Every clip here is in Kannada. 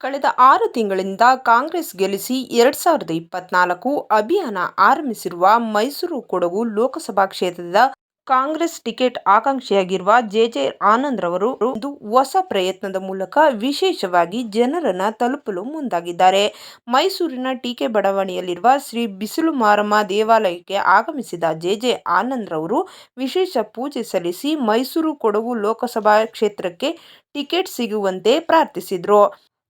ಕಳೆದ ಆರು ತಿಂಗಳಿಂದ ಕಾಂಗ್ರೆಸ್ ಗೆಲ್ಲಿಸಿ ಎರಡ್ ಸಾವಿರದ ಇಪ್ಪತ್ನಾಲ್ಕು ಅಭಿಯಾನ ಆರಂಭಿಸಿರುವ ಮೈಸೂರು ಕೊಡಗು ಲೋಕಸಭಾ ಕ್ಷೇತ್ರದ ಕಾಂಗ್ರೆಸ್ ಟಿಕೆಟ್ ಆಕಾಂಕ್ಷಿಯಾಗಿರುವ ಜೆಜೆ ಆನಂದ್ರವರು ಒಂದು ಹೊಸ ಪ್ರಯತ್ನದ ಮೂಲಕ ವಿಶೇಷವಾಗಿ ಜನರನ್ನು ತಲುಪಲು ಮುಂದಾಗಿದ್ದಾರೆ. ಮೈಸೂರಿನ ಟಿಕೆ ಬಡಾವಣೆಯಲ್ಲಿರುವ ಶ್ರೀ ಬಿಸಿಲು ಮಾರಮ್ಮ ದೇವಾಲಯಕ್ಕೆ ಆಗಮಿಸಿದ ಜೆಜೆ ಆನಂದ್ರವರು ವಿಶೇಷ ಪೂಜೆ ಸಲ್ಲಿಸಿ ಮೈಸೂರು ಕೊಡಗು ಲೋಕಸಭಾ ಕ್ಷೇತ್ರಕ್ಕೆ ಟಿಕೆಟ್ ಸಿಗುವಂತೆ ಪ್ರಾರ್ಥಿಸಿದ್ರು.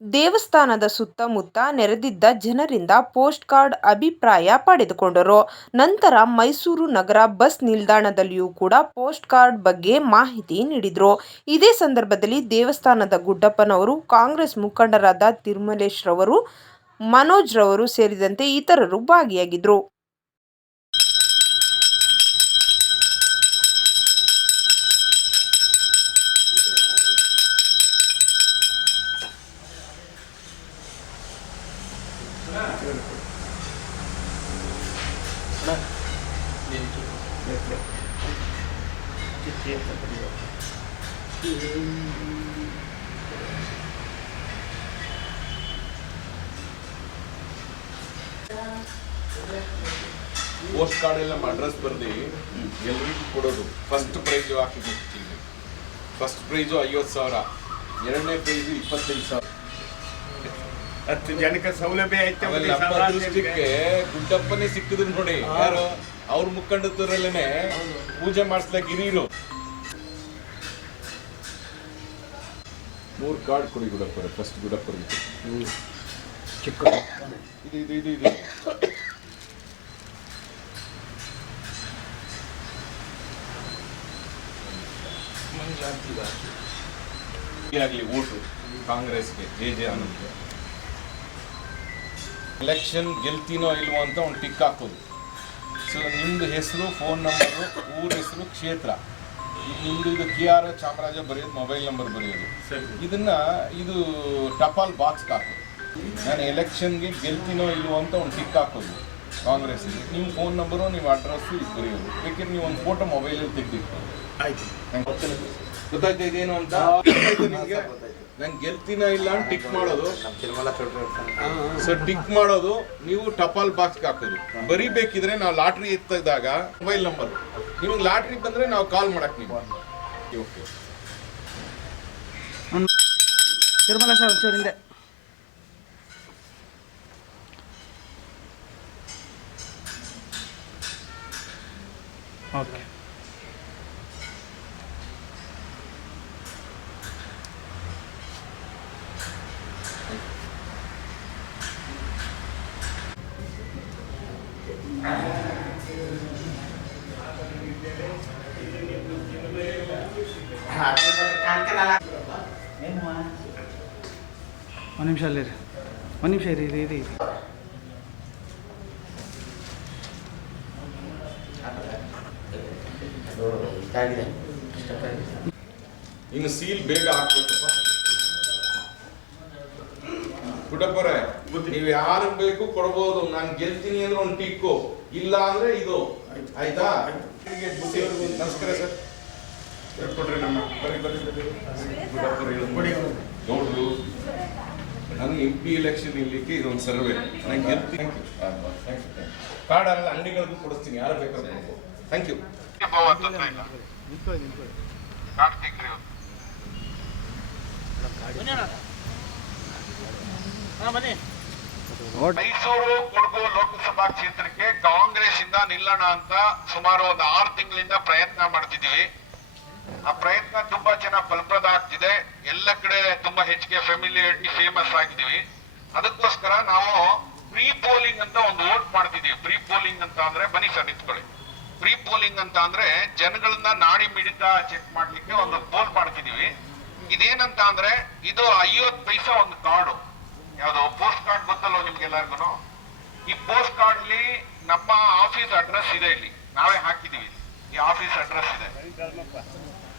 ದೇವಸ್ಥಾನದ ಸುತ್ತಮುತ್ತ ನೆರೆದಿದ್ದ ಜನರಿಂದ ಪೋಸ್ಟ್ ಕಾರ್ಡ್ ಅಭಿಪ್ರಾಯ ಪಡೆದುಕೊಂಡರು. ನಂತರ ಮೈಸೂರು ನಗರ ಬಸ್ ನಿಲ್ದಾಣದಲ್ಲಿಯೂ ಕೂಡ ಪೋಸ್ಟ್ ಕಾರ್ಡ್ ಬಗ್ಗೆ ಮಾಹಿತಿ ನೀಡಿದರು ಇದೇ ಸಂದರ್ಭದಲ್ಲಿ ದೇವಸ್ಥಾನದ ಗುಡ್ಡಪ್ಪನವರು, ಕಾಂಗ್ರೆಸ್ ಮುಖಂಡರಾದ ತಿರುಮಲೇಶ್ರವರು, ಮನೋಜ್ರವರು ಸೇರಿದಂತೆ ಇತರರು ಭಾಗಿಯಾಗಿದ್ರು. ಪೋಸ್ಟ್ ಕಾರ್ಡ್ ಎಲ್ಲ ಅಡ್ರೆಸ್ ಬರ್ದಿ ಎಲ್ರಿಗೂ ಕೊಡೋದು. ಫಸ್ಟ್ ಪ್ರೈಜು ಹಾಕಿ ಕೊಡ್ತೀವಿ ಫಸ್ಟ್ ಪ್ರೈಜು ಐವತ್ತು ಸಾವಿರ. ಎರಡನೇ ಪ್ರೈಜು ಇಪ್ಪತ್ತೈದು ಸಾವಿರ. ಹತ್ತು ಜನಕ್ಕೆ ಸೌಲಭ್ಯ ಐತೆ ಅದೃಷ್ಟಕ್ಕೆ ಗುಡ್ಡಪ್ಪನೇ ಸಿಕ್ಕಿದ್ರು ನೋಡಿ. ಯಾರು? ಅವ್ರ ಮುಖಂಡತರಲ್ಲೇನೆ ಪೂಜೆ ಮಾಡಿಸ್ಲಾಕ ಹಿರಿಯರು. ಮೂರು ಕಾರ್ಡ್ ಕೊಡಿ ಗುಡಪ್ಪರೆ ಫಸ್ಟ್ ಗುಡಪ್ಪರಿಗೆ ಚಿಕ್ಕ ಇದು ಇದು ಇದು ಇದು. ಆಗಲಿ ಓಟು ಕಾಂಗ್ರೆಸ್ಗೆ ಜೆ ಜೆ ಆನಂದ್ ಎಲೆಕ್ಷನ್ ಗೆಲ್ತೀನೋ ಇಲ್ವೋ ಅಂತ ಒಂದು ಟಿಕ್ ಹಾಕೋದು. ಸೊ ನಿಮ್ದು ಹೆಸರು ಫೋನ್ ನಂಬರು ಊರ ಹೆಸರು ಕ್ಷೇತ್ರ. ನಿಮ್ಮದು ನಿಮ್ದು ಇದು ಕೆ ಆರ್ ಚಾಮರಾಜ ಬರೆಯೋದು ಮೊಬೈಲ್ ನಂಬರ್ ಬರೆಯೋದು. ಇದನ್ನ ಇದು ಟಪಾಲ್ ಬಾಕ್ಸ್ ಹಾಕೋದು. ನಾನು ಎಲೆಕ್ಷನ್ಗೆ ಗೆಲ್ತೀನೋ ಇಲ್ವೋ ಅಂತ ಒಂದು ಟಿಕ್ ಹಾಕೋದು ಕಾಂಗ್ರೆಸ್ಗೆ ನಿಮ್ಮ ಫೋನ್ ನಂಬರು ನಿಮ್ಮ ಅಡ್ರೆಸ್ಸು ಇದು ಬರೆಯೋದು ಬೇಕಿದ್ರೆ ನೀವು ಒಂದು ಫೋಟೋ ಮೊಬೈಲಲ್ಲಿ ತೆಗೆದಿಟ್ಟು. ಆಯ್ತು. ಗೊತ್ತಾಯ್ತಾ ಇದೇನು ಅಂತ? ನಿಮಗೆ? ನಾನು ಗೆಲ್ತೀನ ಇಲ್ಲ ಅಂತ ಟಿಕ್ ಮಾಡೋದು. ಸರ್ ಟಿಕ್ ಮಾಡೋದು ನೀವು ಟಪಾಲ್ ಬಾಕ್ಸ್ಗೆ ಹಾಕೋದು. ಬರೀಬೇಕಿದ್ರೆ ನಾವು ಲಾಟ್ರಿ ಎತ್ತಿದಾಗ ಮೊಬೈಲ್ ನಂಬರ್. ನಿಮಗೆ ಲಾಟ್ರಿ ಬಂದ್ರೆ ನಾವು ಕಾಲ್ ಮಾಡಕ್ ನೀವು. ಓಕೆ ತಿರುಮಲ ಸರ್ ಒಂಚೂರು ಹಿಂದೆ. ಓಕೆ ಒಂದು ನಿಮಿಷ ಅಲ್ಲಿರಿ ಒಂದು ನಿಮಿಷ ಇರಿ ಇರಿ ಇರಿ ಇರಿ ಇನ್ನು ಸೀಲ್ ಬೇಗ ಹಾಕ್ಬೇಕಪ್ಪ. ಪುಟಪ್ಪರೆ ನೀವು ಯಾರು ಬೇಕು ಕೊಡ್ಬೋದು. ನಾನು ಗೆಲ್ತೀನಿ ಅಂದ್ರೆ ಒಂದು ಟಿಕ್ಕು. ಇಲ್ಲ ಅಂದ್ರೆ ಇದು. ಆಯ್ತಾ? ನಮಸ್ಕಾರ ಸರ್. ಕೊಡ್ರಿ ನಮ್ಮ ಬರ್ರಿ ಬರ್ರಿ ಬರ್ರಿ ನೋಡ್ರು ನಾನು ಎಂ ಪಿ ಎಲೆಕ್ಷನ್ ಇರ್ಲಿಕ್ಕೆ ಇದೊಂದು ಸರ್ವೆ. ನಾನು ಗೆಲ್ತೀನಿ. ಕಾರ್ಡ್ ಆಮೇಲೆ ಅಂಗಡಿಗಳಿಗೂ ಕೊಡಿಸ್ತೀನಿ. ಯಾರು ಬೇಕಾದ್ರೂ ಥ್ಯಾಂಕ್ ಯು ಮೈಸೂರು, ಕೊಡಗು ಲೋಕಸಭಾ ಕ್ಷೇತ್ರಕ್ಕೆ ಕಾಂಗ್ರೆಸ್ ಇಂದ ನಿಲ್ಲೋಣ ಅಂತ ಸುಮಾರು ಒಂದು ಆರು ತಿಂಗಳಿಂದ ಪ್ರಯತ್ನ ಮಾಡ್ತಿದ್ದೀವಿ. ಆ ಪ್ರಯತ್ನ ತುಂಬಾ ಚೆನ್ನಾಗಿ ಫಲಪ್ರದ ಆಗ್ತಿದೆ. ಎಲ್ಲ ಕಡೆ ತುಂಬಾ ಹೆಚ್ಚಿಗೆ ಫೆಮಿಲಿಯರಿಟಿ ಫೇಮಸ್ ಆಗಿದ್ದೀವಿ. ಅದಕ್ಕೋಸ್ಕರ ನಾವು ಪ್ರೀ ಪೋಲಿಂಗ್ ಅಂತ ಒಂದು ವೋಟ್ ಮಾಡ್ತಿದ್ದೀವಿ. ಪ್ರೀ ಪೋಲಿಂಗ್ ಅಂತ ಅಂದ್ರೆ ಬನ್ನಿ ಸರ್ ನಿಂತ್ಕೊಳ್ಳಿ. ಪ್ರೀ ಪೋಲಿಂಗ್ ಅಂತ ಅಂದ್ರೆ ಜನಗಳನ್ನ ನಾಡಿ ಮಿಡಿತ ಚೆಕ್ ಮಾಡ್ಲಿಕ್ಕೆ ಒಂದು ಪೋಲ್ ಮಾಡ್ತಿದೀವಿ. ಇದೇನಂತ ಅಂದ್ರೆ ಇದು ಐವತ್ತು ಪೈಸಾ ಒಂದು ಕಾರ್ಡು ಯಾವ್ದು ಪೋಸ್ಟ್ ಕಾರ್ಡ್ ಗೊತ್ತಲ್ಲ ನಿಮ್ಗೆಲ್ಲರಿಗೂ ಈ ಪೋಸ್ಟ್ ಕಾರ್ಡ್ ಅಲ್ಲಿ ನಮ್ಮ ಆಫೀಸ್ ಅಡ್ರೆಸ್ ಇದೆ ಇಲ್ಲಿ. ನಾವೇ ಹಾಕಿದೀವಿ ಈ ಆಫೀಸ್ ಅಡ್ರೆಸ್ ಇದೆ.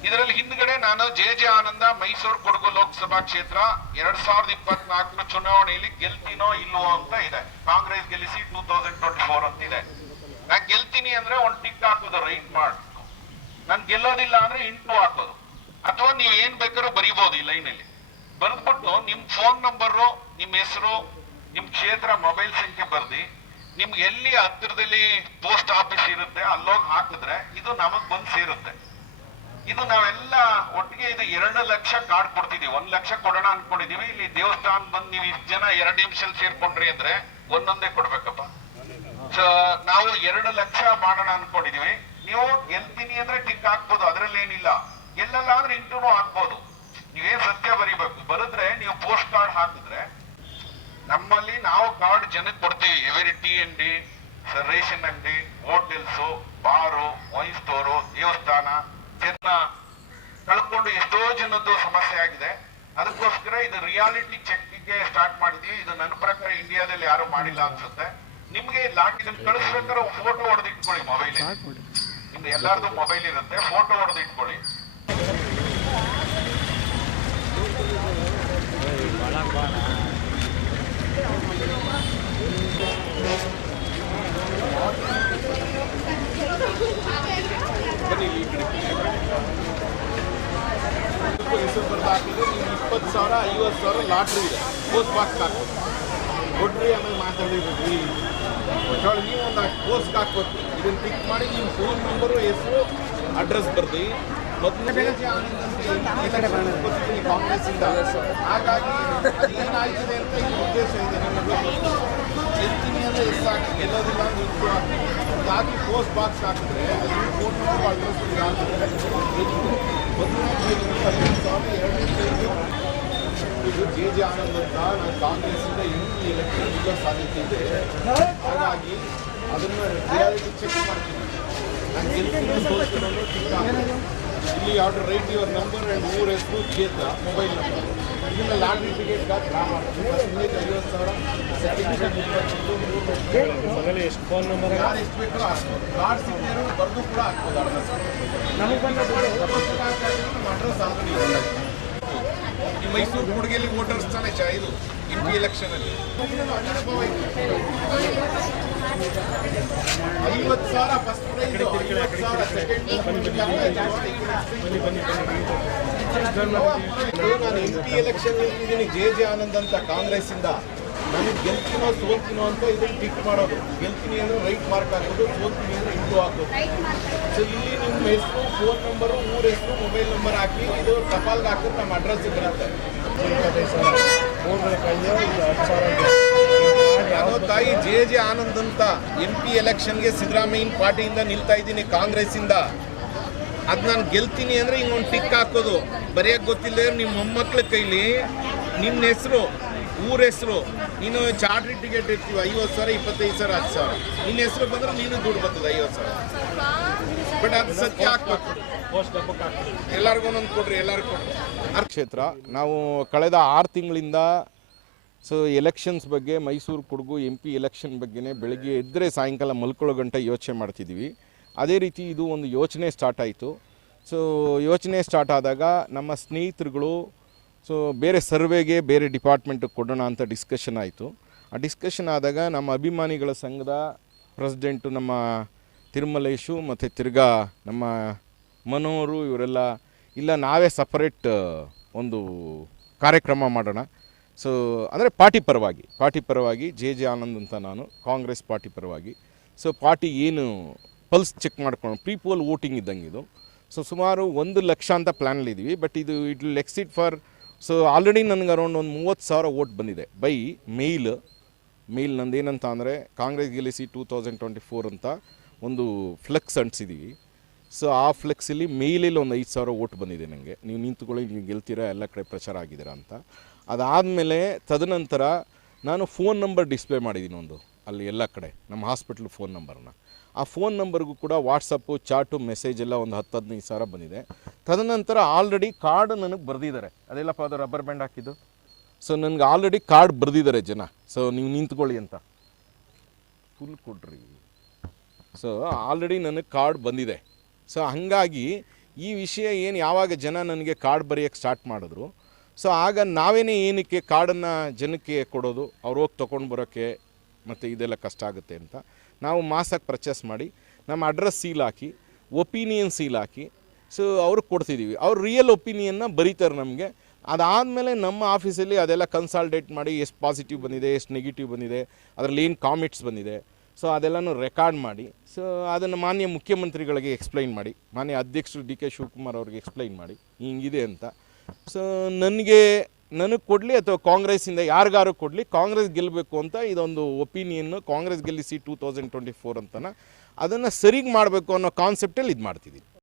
ಇದರಲ್ಲಿ ಹಿಂದ್ಗಡೆ ನಾನು ಜೆ ಜೆ ಆನಂದ, ಮೈಸೂರು ಕೊಡಗು ಲೋಕಸಭಾ ಕ್ಷೇತ್ರ ಎರಡ್ ಸಾವಿರದ ಇಪ್ಪತ್ನಾಲ್ಕರ ಚುನಾವಣೆಯಲ್ಲಿ ಗೆಲ್ತೀನೋ ಇಲ್ವೋ ಅಂತ ಇದೆ. ಕಾಂಗ್ರೆಸ್ ಗೆಲ್ಲಿಸಿ ಟೂ ತೌಸಂಡ್ ಟ್ವೆಂಟಿ ಫೋರ್ ಅಂತ ಇದೆ. ನಾ ಗೆಲ್ತೀನಿ ಅಂದ್ರೆ ಒಂದ್ ಟಿಕ್ ಹಾಕೋದು, ರೈಟ್ ಮಾರ್ಕ್ ನಾನ್ ಗೆಲ್ಲೋದಿಲ್ಲ ಅಂದ್ರೆ ಇಂಟು ಹಾಕೋದು. ಅಥವಾ ನೀವ್ ಏನ್ ಬೇಕಾದ್ರೂ ಬರೀಬಹುದು ಈ ಲೈನ್ ಅಲ್ಲಿ ಬರೆದ್ಬಿಟ್ಟು ನಿಮ್ ಫೋನ್ ನಂಬರು ನಿಮ್ ಹೆಸರು, ನಿಮ್ ಕ್ಷೇತ್ರ ಮೊಬೈಲ್ ಸಂಖ್ಯೆ ಬರ್ದಿ. ನಿಮ್ಗೆ ಎಲ್ಲಿ ಹತ್ತಿರದಲ್ಲಿ ಪೋಸ್ಟ್ ಆಫೀಸ್ ಇರುತ್ತೆ, ಅಲ್ಲೋಗಿ ಹಾಕಿದ್ರೆ ಇದು ನಮಗ್ ಬಂದು ಸೇರುತ್ತೆ. ಇದು ನಾವೆಲ್ಲ ಒಟ್ಟಿಗೆ ಇದು ಎರಡು ಲಕ್ಷ ಕಾರ್ಡ್ ಕೊಡ್ತಿದೀವಿ. ಒಂದ್ ಲಕ್ಷ ಕೊಡೋಣ ಅನ್ಕೊಂಡಿದೀವಿ. ಇಲ್ಲಿ ದೇವಸ್ಥಾನ ಬಂದ್ ನೀವು ಇಷ್ಟು ಜನ ಎರಡು ನಿಮಿಷದಲ್ಲಿ ಸೇರ್ಕೊಂಡ್ರಿ ಅಂದ್ರೆ ಒಂದೊಂದೇ ಕೊಡ್ಬೇಕಪ್ಪ. ನಾವು ಎರಡು ಲಕ್ಷ ಮಾಡೋಣ ಅನ್ಕೊಂಡಿದೀವಿ. ನೀವು ಗೆಲ್ತೀನಿ ಅಂದ್ರೆ ಟಿಕ್ ಹಾಕ್ಬೋದು ಅದ್ರಲ್ಲಿ ಏನಿಲ್ಲ ಗೆಲ್ಲಲ್ಲ ಅಂದ್ರೆ ಇಂಟೂನು ಹಾಕ್ಬೋದು. ನೀವೇನ್ ಸತ್ಯ ಬರೀಬೇಕು? ಬರೆದ್ರೆ ನೀವು ಪೋಸ್ಟ್ ಕಾರ್ಡ್ ಹಾಕಿದ್ರೆ ನಮ್ಮಲ್ಲಿ ನಾವು ಕಾರ್ಡ್ ಜನಕ್ಕೆ ಕೊಡ್ತೀವಿ. Every T N D ration ಅಂಗಡಿ ಹೋಟೆಲ್ಸು ಬಾರು ವೈನ್ ಸ್ಟೋರು ದೇವಸ್ಥಾನ ಜನ ಕಳ್ಕೊಂಡು ಎಷ್ಟೋ ಜನದ್ದು ಸಮಸ್ಯೆ ಆಗಿದೆ. ಅದಕ್ಕೋಸ್ಕರ ಇದು ರಿಯಾಲಿಟಿ ಚೆಕ್ಗೆ ಸ್ಟಾರ್ಟ್ ಮಾಡಿದೀವಿ. ಇದು ನನ್ನ ಪ್ರಕಾರ ಇಂಡಿಯಾದಲ್ಲಿ ಯಾರು ಮಾಡಿಲ್ಲ ಅನ್ಸುತ್ತೆ. ನಿಮ್ಗೆ ನಿಮ್ ಕಳಿಸ್ಬೇಕಾದ್ರೆ ಫೋಟೋ ಹೊಡೆದು ಇಟ್ಕೊಳ್ಳಿ ಮೊಬೈಲ್ ನಿಮ್ದು ಎಲ್ಲಾರ್ದು ಮೊಬೈಲ್ ಇರುತ್ತೆ ಫೋಟೋ ಹೊಡೆದು ಇಟ್ಕೊಳ್ಳಿ. ಇಪ್ಪತ್ತು ಸಾವಿರ ಐವತ್ತು ಸಾವಿರ ಲಾಟ್ರಿ ಇದೆ. ಪೋಸ್ಟ್ ಬಾಕ್ಸ್ ಹಾಕ್ಬೋದು. ಕೊಡ್ರಿ ಆಮೇಲೆ ಮಾತಾಡಿದ್ರಿ ಒಟ್ಟೊಳಗೆ ನೀವು ಒಂದು ಪೋಸ್ಟ್ ಹಾಕ್ಬೇಕು ಇದನ್ನು ಪಿಕ್ ಮಾಡಿ ನಿಮ್ಮ ಫೋನ್ ನಂಬರು ಹೆಸರು ಅಡ್ರೆಸ್ ಬರ್ದು. ಮೊದಲನೇ ಕಾಂಗ್ರೆಸ್ ಇಂದ ಹಾಗಾಗಿ ಏನಾಗಿದೆ ಅಂತ ಈ ಉದ್ದೇಶ ಇದೆ ನಿಮಗೆ. ಗೆಲ್ತೀನಿ ಅಂದರೆ ಎಷ್ಟು ಹಾಕಿ ಗೆಲ್ಲೋದಿಲ್ಲ ಹಾಕಿ ಪೋಸ್ಟ್ ಬಾಕ್ಸ್ ಹಾಕಿದ್ರೆ ಫೋನ್ ನಂಬರ್ ಅಡ್ರೆಸ್ ಹಾಕಿದ್ರೆ ಮೊದಲನೇ ಸಾವಿರ ಎರಡನೇ ಇದು ಜೆ ಜೆ ಆನಂದ್ ಅಂತ ನಾನು ಕಾಂಗ್ರೆಸ್ಸಿಂದ ಇನ್ನೂ ಎಲೆಕ್ಷನ್ ನಿಲ್ಲೋ ಸಾಧ್ಯತೆ ಇದೆ. ಹಾಗಾಗಿ ಅದನ್ನು ರಿಯಾಲಿಟಿ ಚೆಕ್ ಮಾಡ್ತೀನಿ. ನಾನು ಗೆಲ್ತೀನಿ ಅಂತ ತೋರಿಸ್ಕೊಂಡು ಇಲ್ಲಿ order write your number and ಮೂರ್ ಹೆಸರು ಕ್ಷೇತ್ರ ಮೊಬೈಲ್ ನಂಬರ್ ಇದನ್ನ ಲಾಟ್ರಿ ಟಿಕೆಟ್ ಡ್ರಾ ಮಾಡ್ತೀನಿ. ಐವತ್ತು ಸಾವಿರ. ಸೆಕೆಂಡ್ ಎಷ್ಟು ಫೋನ್ ನಂಬರ್ ಯಾರು ಎಷ್ಟು ಬೇಕೋ ಹಾಕ್ಬೋದು ಕಾರ್ಡ್ ಸಿಗ್ನೇರು ಬರೆದು ಕೂಡ ಹಾಕ್ಬೋದು. ಅಡ್ರೆಸ್ ನಮಗೆ ಅಡ್ರೆಸ್ ಆಲ್ರೆಡಿ ಮೈಸೂರು ಕೊಡುಗೆಯಲ್ಲಿ ವೋಟರ್ಸ್ ತಾನೇ ಚಾ ಇದು ಎಂ ಪಿ ಎಲೆಕ್ಷನ್ ಅಲ್ಲಿ ಐವತ್ತು ಸಾವಿರ ಫಸ್ಟ್ ಪ್ರೈಸ್ ನಾನು ಎಂ ಪಿ ಎಲೆಕ್ಷನ್ ನಿಲ್ತಿದ್ದೀನಿ ಜೆ ಜೆ ಆನಂದ್ ಅಂತ ಕಾಂಗ್ರೆಸ್ ಇಂದ ನನಗೆ ಗೆಲ್ತಿನೋ ಸೋಲ್ತಿನೋ ಅಂತ ಇದನ್ನು ಟಿಕ್ ಮಾಡೋದು. ಗೆಲ್ತೀನಿ ಅಂದರೆ ರೈಟ್ ಮಾರ್ಕ್ ಹಾಕೋದು ಸೋಲ್ತೀನಿ ಅಂದ್ರೆ ಇಂಟು ಹಾಕೋದು. ಸೊ ಇಲ್ಲಿ ನಿಮ್ಮ ಹೆಸರು ಫೋನ್ ನಂಬರು ಊರ ಹೆಸರು ಮೊಬೈಲ್ ನಂಬರ್ ಹಾಕಿ ಇದು ಟಪಾಲ್ಗೆ ಹಾಕಿದ್ರೆ ನಮ್ಮ ಅಡ್ರೆಸ್ ಬರುತ್ತೆ ಯಾವ ತಾಯಿ ಜೆ ಜೆ ಆನಂದ್ ಅಂತ ಎಂ ಪಿ ಎಲೆಕ್ಷನ್ಗೆ ಸಿದ್ದರಾಮಯ್ಯನ ಪಾರ್ಟಿಯಿಂದ ನಿಲ್ತಾ ಇದ್ದೀನಿ ಕಾಂಗ್ರೆಸ್ಸಿಂದ. ಅದು ನಾನು ಗೆಲ್ತೀನಿ ಅಂದರೆ ಹಿಂಗೊಂದು ಟಿಕ್ ಹಾಕೋದು. ಬರೆಯೋಕ್ಕೆ ಗೊತ್ತಿಲ್ಲದೆ ನಿಮ್ಮ ಮೊಮ್ಮಕ್ಳ ಕೈಲಿ ನಿಮ್ಮ ಹೆಸರು ಊರ ಹೆಸರು. ನೀನು ಚಾರ್ಟ್ರಿ ಟಿಕೆಟ್ ಇರ್ತೀವಿ ಐವತ್ತು ಸಾವಿರ ಇಪ್ಪತ್ತೈದು ಸಾವಿರ ಹತ್ತು ಸಾವಿರ. ನಿನ್ನ ಹೆಸರು ಬಂದ್ರೆ ನೀನು ದುಡ್ಡು ಬರ್ತದೆ ಐವತ್ತು ಸಾವಿರ. ಬಟ್ ಅದು ಸತ್ಯ ಹಾಕ್ಬೇಕು ಎಲ್ಲರಿಗೂ ಒಂದೊಂದು ಕೊಡ್ರಿ ಎಲ್ಲರಿಗೂ ಕೊಡ್ರಿ. ಕ್ಷೇತ್ರ ನಾವು ಕಳೆದ ಆರು ತಿಂಗಳಿಂದ ಸೊ ಎಲೆಕ್ಷನ್ಸ್ ಬಗ್ಗೆ Mysuru Kodagu M P election ಬಗ್ಗೆನೇ ಬೆಳಗ್ಗೆ ಎದ್ದರೆ ಸಾಯಂಕಾಲ ಮಲ್ಕೊಳ್ಳೋ ಗಂಟೆ ಯೋಚನೆ ಮಾಡ್ತಿದ್ವಿ. ಅದೇ ರೀತಿ ಇದು ಒಂದು ಯೋಚನೆ ಸ್ಟಾರ್ಟ್ ಆಯಿತು. ಸೊ ಯೋಚನೆ ಸ್ಟಾರ್ಟ್ ಆದಾಗ ನಮ್ಮ ಸ್ನೇಹಿತರುಗಳು ಸೊ ಬೇರೆ ಸರ್ವೆಗೆ ಬೇರೆ ಡಿಪಾರ್ಟ್ಮೆಂಟಿಗೆ ಕೊಡೋಣ ಅಂತ ಡಿಸ್ಕಷನ್ ಆಯಿತು. ಆ ಡಿಸ್ಕಷನ್ ಆದಾಗ ನಮ್ಮ ಅಭಿಮಾನಿಗಳ ಸಂಘದ ಪ್ರೆಸಿಡೆಂಟು ನಮ್ಮ ತಿರುಮಲೇಶು ಮತ್ತು ತಿರ್ಗಾ ನಮ್ಮ ಮನೋರು ಇವರೆಲ್ಲ, ಇಲ್ಲ ನಾವೇ ಸಪರೇಟ್ ಒಂದು ಕಾರ್ಯಕ್ರಮ ಮಾಡೋಣ. ಸೊ ಅಂದರೆ ಪಾರ್ಟಿ ಪರವಾಗಿ ಪಾರ್ಟಿ ಪರವಾಗಿ ಜೆ ಜೆ ಆನಂದ್ ಅಂತ ನಾನು, ಕಾಂಗ್ರೆಸ್ ಪಾರ್ಟಿ ಪರವಾಗಿ. ಸೊ ಪಾರ್ಟಿ ಏನು ಪಲ್ಸ್ ಚೆಕ್ ಮಾಡ್ಕೊಂಡು ಪ್ರೀ ವೋಟಿಂಗ್ ಇದ್ದಂಗೆ ಇದು. ಸೊ ಸುಮಾರು ಒಂದು ಲಕ್ಷ ಅಂತ ಪ್ಲ್ಯಾನಲ್ಲಿದ್ದೀವಿ ಬಟ್ ಇದು it will exit for so already ನನಗೆ ಅರೌಂಡ್ ಒಂದು ಮೂವತ್ತು ಸಾವಿರ ವೋಟ್ ಬಂದಿದೆ ಬೈ ಮೇಲ್ ಮೇಲ್ ನಂದು ಏನಂತ ಅಂದರೆ ಕಾಂಗ್ರೆಸ್ ಗೆಲ್ಲಿಸಿ ಟೂ ತೌಸಂಡ್ ಟ್ವೆಂಟಿ ಫೋರ್ ಅಂತ ಒಂದು ಫ್ಲೆಕ್ಸ್ ಅಂಟಿಸಿದ್ದೀವಿ ಸೊ ಆ ಫ್ಲೆಕ್ಸಲ್ಲಿ ಮೇಲಲ್ಲಿ ಒಂದು ಐದು ಸಾವಿರ ಓಟ್ ಬಂದಿದೆ ನನಗೆ ನೀವು ನಿಂತುಕೊಳ್ಳಿ, ನೀವು ಗೆಲ್ತೀರಾ, ಎಲ್ಲ ಕಡೆ ಪ್ರಚಾರ ಆಗಿದ್ದೀರಾ ಅಂತ. ಅದಾದಮೇಲೆ ತದನಂತರ ನಾನು ಫೋನ್ ನಂಬರ್ ಡಿಸ್ಪ್ಲೇ ಮಾಡಿದ್ದೀನಿ ಒಂದು, ಅಲ್ಲಿ ಎಲ್ಲ ಕಡೆ, ನಮ್ಮ ಹಾಸ್ಪಿಟ್ಲ್ ಫೋನ್ ನಂಬರ್ನ ಆ ಫೋನ್ ನಂಬರ್ಗೂ ಕೂಡ ವಾಟ್ಸಪ್ಪು, ಚಾಟು, ಮೆಸೇಜ್ ಎಲ್ಲ ಒಂದು ಹತ್ತು ಹದಿನೈದು ಸಾವಿರ ಬಂದಿದೆ. ತದನಂತರ ಆಲ್ರೆಡಿ ಕಾರ್ಡ್ ನನಗೆ ಬರೆದಿದ್ದಾರೆ. ಅದೆಲ್ಲಪ್ಪ ಅದು ರಬ್ಬರ್ ಬ್ಯಾಂಡ್ ಹಾಕಿದ್ದು? ಸೊ ನನಗೆ ಆಲ್ರೆಡಿ ಕಾರ್ಡ್ ಬರೆದಿದ್ದಾರೆ ಜನ. ಸೊ ನೀವು ನಿಂತ್ಕೊಳ್ಳಿ ಅಂತ. ಫುಲ್ ಕೊಡ್ರಿ. ಸೊ ಆಲ್ರೆಡಿ ನನಗೆ ಕಾರ್ಡ್ ಬಂದಿದೆ. ಸೊ ಹಾಗಾಗಿ ಈ ವಿಷಯ ಏನು ಯಾವಾಗ ಜನ ನನಗೆ ಕಾರ್ಡ್ ಬರೆಯೋಕ್ಕೆ ಸ್ಟಾರ್ಟ್ ಮಾಡಿದ್ರು? ಸೊ ಆಗ ನಾವೇನೇ ಏನಕ್ಕೆ ಕಾರ್ಡನ್ನು ಜನಕ್ಕೆ ಕೊಡೋದು, ಅವ್ರು ಹೋಗಿ ತೊಗೊಂಡು ಬರೋಕ್ಕೆ ಮತ್ತು ಇದೆಲ್ಲ ಕಷ್ಟ ಆಗುತ್ತೆ ಅಂತ. ನಾವು ಮಾಸಕ್ಕೆ ಪರ್ಚೇಸ್ ಮಾಡಿ, ನಮ್ಮ ಅಡ್ರೆಸ್ ಸೀಲ್ ಹಾಕಿ ಒಪಿನಿಯನ್ ಸೀಲ್ ಹಾಕಿ ಸೊ ಅವ್ರಿಗೆ ಕೊಡ್ತಿದ್ದೀವಿ ಅವ್ರು ರಿಯಲ್ ಒಪಿನಿಯನ್ನ ಬರೀತಾರೆ ನಮಗೆ. ಅದಾದಮೇಲೆ ನಮ್ಮ ಆಫೀಸಲ್ಲಿ ಅದೆಲ್ಲ ಕನ್ಸಾಲ್ಟೇಟ್ ಮಾಡಿ ಎಷ್ಟು ಪಾಸಿಟಿವ್ ಬಂದಿದೆ, ಎಷ್ಟು ನೆಗೆಟಿವ್ ಬಂದಿದೆ, ಅದರಲ್ಲಿ ಏನು ಕಾಮೆಂಟ್ಸ್ ಬಂದಿದೆ. ಸೊ ಅದೆಲ್ಲನೂ ರೆಕಾರ್ಡ್ ಮಾಡಿ ಸೊ ಅದನ್ನು ಮಾನ್ಯ ಮುಖ್ಯಮಂತ್ರಿಗಳಿಗೆ ಎಕ್ಸ್ಪ್ಲೈನ್ ಮಾಡಿ, ಮಾನ್ಯ ಅಧ್ಯಕ್ಷರು ಡಿ ಕೆ ಶಿವಕುಮಾರ್ ಅವ್ರಿಗೆ ಎಕ್ಸ್ಪ್ಲೈನ್ ಮಾಡಿ, ಹಿಂಗಿದೆ ಅಂತ. ಸೊ ನನಗೆ ನನಗೆ ಕೊಡಲಿ ಅಥವಾ ಕಾಂಗ್ರೆಸ್ಸಿಂದ ಯಾರಿಗಾರು ಕೊಡಲಿ, ಕಾಂಗ್ರೆಸ್ ಗೆಲ್ಲಬೇಕು ಅಂತ ಇದೊಂದು ಒಪಿನಿಯನ್ನು ಕಾಂಗ್ರೆಸ್ ಗೆಲ್ಲಿಸಿ ಟೂ ತೌಸಂಡ್ ಟ್ವೆಂಟಿ ಫೋರ್ ಅಂತನ ಅದನ್ನು ಸರಿಗೆ ಮಾಡಬೇಕು ಅನ್ನೋ ಕಾನ್ಸೆಪ್ಟಲ್ಲಿ ಇದು ಮಾಡ್ತಿದ್ದೀನಿ